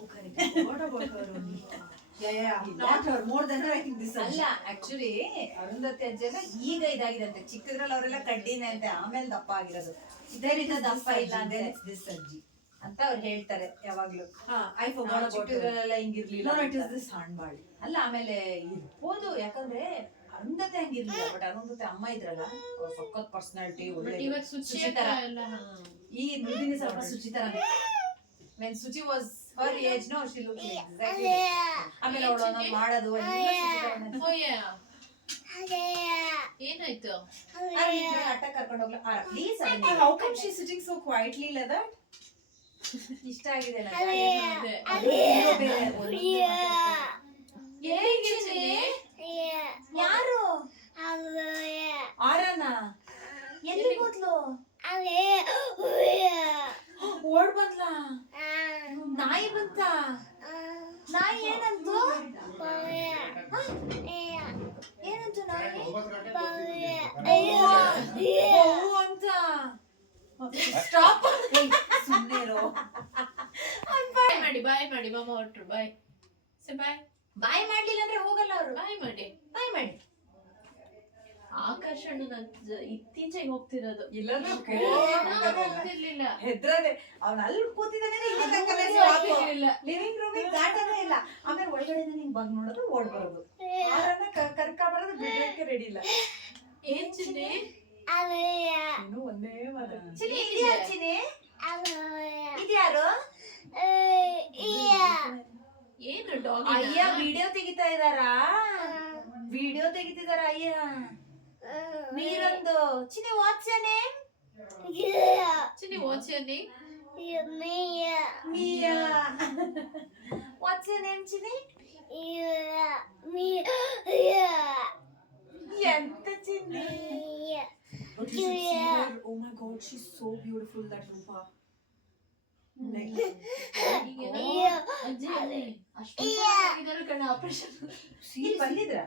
Oh, correct. What about her only? Yeah. Not her. More than her, I think this ಅಲ್ಲ actually Arundhati ಅಜ್ಜಿ ಎಲ್ಲ ಈಗ ಇದಾಗಿದಂತೆ, ಚಿಕ್ಕದ್ರಲ್ಲಿ ಅವರೆಲ್ಲ ಕಡ್ಡಿನೇ ಅಂತೆ, ಆಮೇಲೆ ದಪ್ಪ ಆಗಿರೋದು. ಇದರಿಂದ ದಪ್ಪ ಇಲ್ಲ ಅಂದ್ರೆ this ಅಜ್ಜಿ ಅಂತ ಅವ್ರು ಹೇಳ್ತಾರೆ ಯಾವಾಗ್ಲೂ. I forgot about her. ಚಿಕ್ಕದ್ರಲ್ಲೆಲ್ಲ ಹಿಂಗಿರ್ಲಿಲ್ಲ. No, it is this ಹಾಂಡ್ಬಾಳಿ. ಅಲ್ಲ ಆಮೇಲೆ ಇರ್ಬೋದು, ಯಾಕಂದ್ರೆ ಅರುಂಧತಿ ಹಂಗಿರ್ಲಿಲ್ಲ, ಬಟ್ ಅರುಂಧತಿ ಅಮ್ಮ ಇದ್ರಲ್ಲ, ಅವ್ರ ಸಖತ್ ಪರ್ಸನಾಲಿಟಿ, ಒಳ್ಳೆ ಇವಾಗ ಸುಚಿತರ ಎಲ್ಲ ಈ ಮೃದಿನಿ ಸ್ವಲ್ಪ ಸುಚಿತರನೇ. when Suchi was her age, no, she looked exactly. ಆಮೇಲೆ ಅವಳು ಒಂದೊಂದು ಮಾಡೋದು ಏನಾಯ್ತು? ಅಟ್ಟ ಕರ್ಕೊಂಡು ಹೋಗ್ಲ please. How come she's sitting so quietly like that? ಇಷ್ಟ ಆಗಿದೆ ಯಾರು ಆರನ ಎಲ್ಲಿ ಕೂತ್ಲು? ಓಡ್ ಬಂದ್ಲಾ? ನಾಯಿ ಬಂತ? ನಾಯಿ ಏನಂತು? ಏನಂತು ನಾಯಿ? ಓ ಅಂತ. ಸ್ಟಾಪ್. ಸುಮ್ಮನೆ ಇರೋ. ಬಾಯ್ ಮಾಡಿ ಮಾಮ ಹೊರಟ್ರು. ಬಾಯ್ ಬಾಯ್. ಬಾಯ್ ಮಾಡ್ಲಿಲ್ಲ ಅಂದ್ರೆ ಹೋಗಲ್ಲ ಅವರು. ಬಾಯ್ ಮಾಡಿ. ಬಾಯ್ ಮಾಡಿ. ಆಕಾಶ ಇತ್ತೀಚೆಗೆ ಹೋಗ್ತಿರೋದು, ಹೋಗ್ತಿರ್ಲಿಲ್ಲ. ಹೆದ್ರದೆ ಅವನು ಅಲ್ಲಿ ಕೂತಿದ್ದಾನೆ, ಲಿವಿಂಗ್ ರೂಮ್ ದಾಟನೇ ಇಲ್ಲ. ಆಮೇಲೆ ಒಳಗಡೆ ನಿಂಗೆ ಬಂದ್ ನೋಡೋದು, ಓಡ್ ಬರೋದು, ಕರ್ಕ ಬರೋದು, ಬಿಡೋಕೆ ರೆಡಿ ಇಲ್ಲ. ಏನ್ ಚಿನ್ನಿ? ಇನ್ನು ಒಂದೇ ಮಾತು. ಚಿನಿ ಇದೆಯಾ? ಚಿನಿ ಇದ್ಯಾರು? ಏನು ಡಾಗ್? ಅಯ್ಯ ವಿಡಿಯೋ ತೆಗಿತಾ ಇದಾರಾ? ವಿಡಿಯೋ ತೆಗಿತಿದಾರ ಅಯ್ಯ. ಮೀರೊಂದು Chini what's your name? Chinni what's your name? Mia. What's your name, Chini? Yanta Chini. But you should see her. Oh my God, she's so beautiful, that Rupa. Like, ಅಜ್ಜಿ ಅಷ್ಟು ಚೆನ್ನಾಗಿದ್ದಾರೆ ಕಣ. Operation ಇಲ್ಲಿ ಬಂದಿದ್ರ?